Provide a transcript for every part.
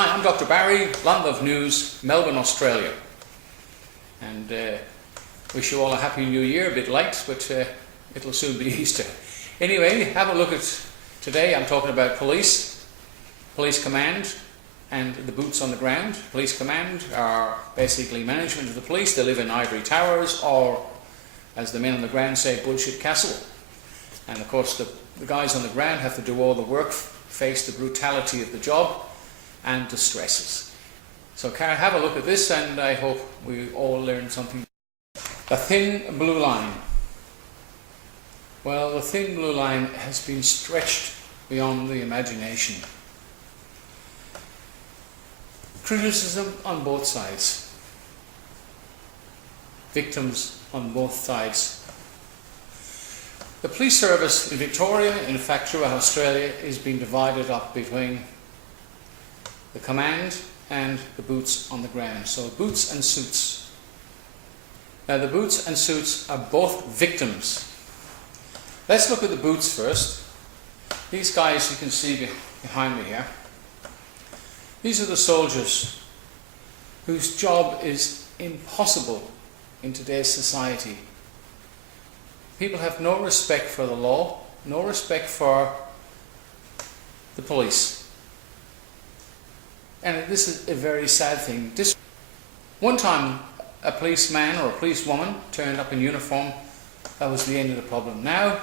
Hi, I'm Dr. Barry, London News, Melbourne, Australia. And wish you all a happy new year, a bit late, but it'll soon be Easter. Anyway, have a look at today. I'm talking about police command and the boots on the ground. Police command are basically management of the police. They live in ivory towers, or as the men on the ground say, bullshit castle. And of course the guys on the ground have to do all the work, face the brutality of the job and the stresses. So have a look at this, and I hope we all learn something. The thin blue line. Well, the thin blue line has been stretched beyond the imagination. Criticism on both sides. Victims on both sides. The police service in Victoria, in fact throughout Australia, is being divided up between the command and the boots on the ground. So boots and suits. Now the boots and suits are both victims. Let's look at the boots first. These guys you can see behind me here. These are the soldiers whose job is impossible in today's society. People have no respect for the law, no respect for the police. And this is a very sad thing. One time a policeman or a policewoman turned up in uniform, that was the end of the problem. Now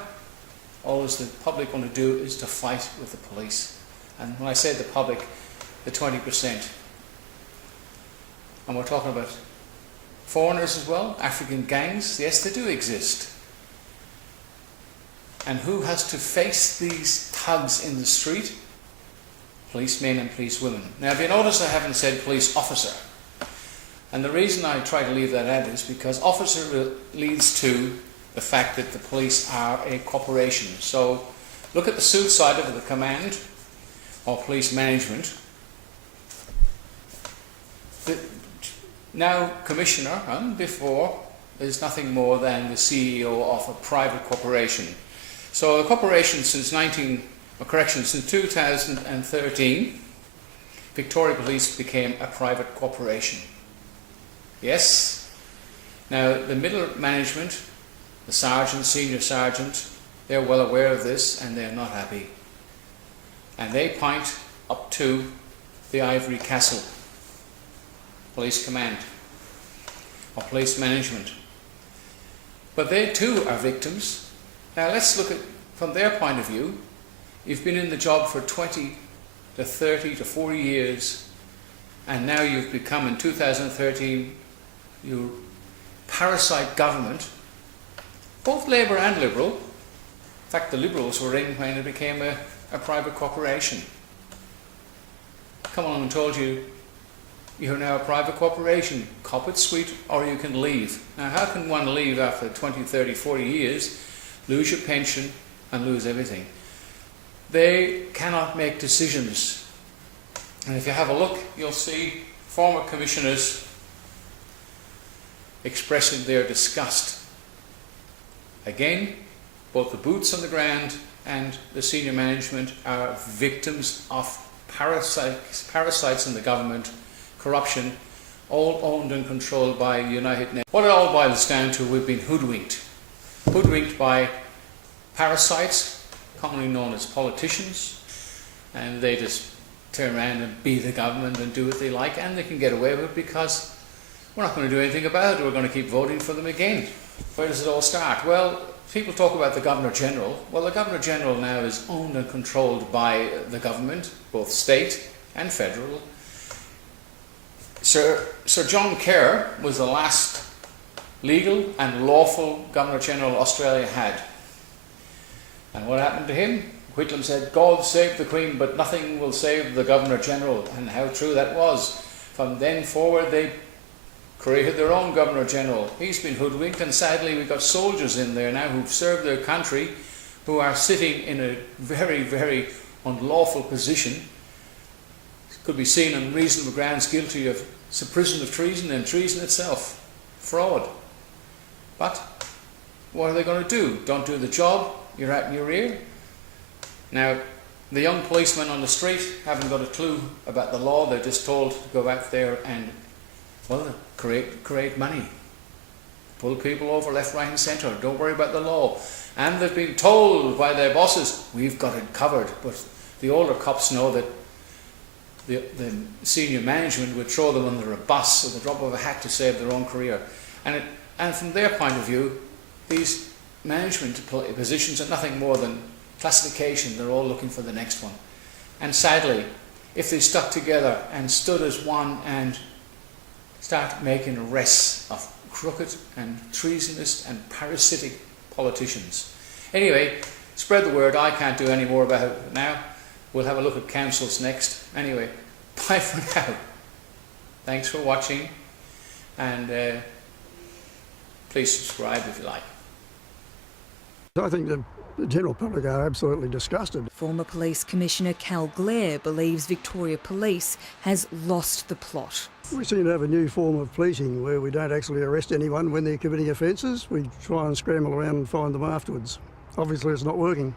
all the public want to do is to fight with the police. And when I say the public, the 20%. And we're talking about foreigners as well, African gangs. Yes, they do exist. And who has to face these thugs in the street? Policemen and policewomen. Now, if you notice, I haven't said police officer. And the reason I try to leave that out is because officer leads to the fact that the police are a corporation. So look at the suit side of the command or police management. Now commissioner, and before, is nothing more than the CEO of a private corporation. So the corporation since 2013, Victoria Police became a private corporation. Yes. Now the middle management, the sergeant, senior sergeant, they're well aware of this and they're not happy. And they point up to the ivory castle, police command or police management. But they too are victims. Now let's look at, from their point of view, you've been in the job for 20 to 30 to 40 years, and now you've become, in 2013, you parasite government, both Labour and Liberal. In fact, the Liberals were in when it became a private corporation. Come along and told you, you're now a private corporation, cop it sweet, or you can leave. Now how can one leave after 20, 30, 40 years, lose your pension and lose everything? They cannot make decisions. And if you have a look, you'll see former commissioners expressing their disgust. Again, both the boots on the ground and the senior management are victims of parasites in the government, corruption, all owned and controlled by United Nations. What it all boils down to, we've been hoodwinked. Hoodwinked by parasites, commonly known as politicians, and they just turn around and be the government and do what they like, and they can get away with it because we're not going to do anything about it. We're going to keep voting for them again. Where does it all start? Well, people talk about the Governor-General. Well, the Governor-General now is owned and controlled by the government, both state and federal. Sir John Kerr was the last legal and lawful Governor-General Australia had. And what happened to him? Whitlam said, God save the Queen, but nothing will save the Governor-General. And how true that was. From then forward, they created their own Governor-General. He's been hoodwinked, and sadly we've got soldiers in there now who've served their country, who are sitting in a very, very unlawful position. Could be seen on reasonable grounds guilty of prison of treason and treason itself. Fraud. But what are they going to do? Don't do the job? You're out in your ear? Now, The young policemen on the street haven't got a clue about the law. They're just told to go out there and, well, create money. Pull people over left, right and centre. Don't worry about the law. And they've been told by their bosses, we've got it covered. But the older cops know that the senior management would throw them under a bus at the drop of a hat to save their own career. And from their point of view, these management positions are nothing more than classification. They're all looking for the next one. And sadly, if they stuck together and stood as one and start making arrests of crooked and treasonous and parasitic politicians. Anyway, spread the word. I can't do any more about it now. We'll have a look at councils next. Anyway, bye for now. Thanks for watching, and please subscribe if you like. I think the general public are absolutely disgusted. Former Police Commissioner Cal Blair believes Victoria Police has lost the plot. We seem to have a new form of policing where we don't actually arrest anyone when they're committing offences. We try and scramble around and find them afterwards. Obviously it's not working.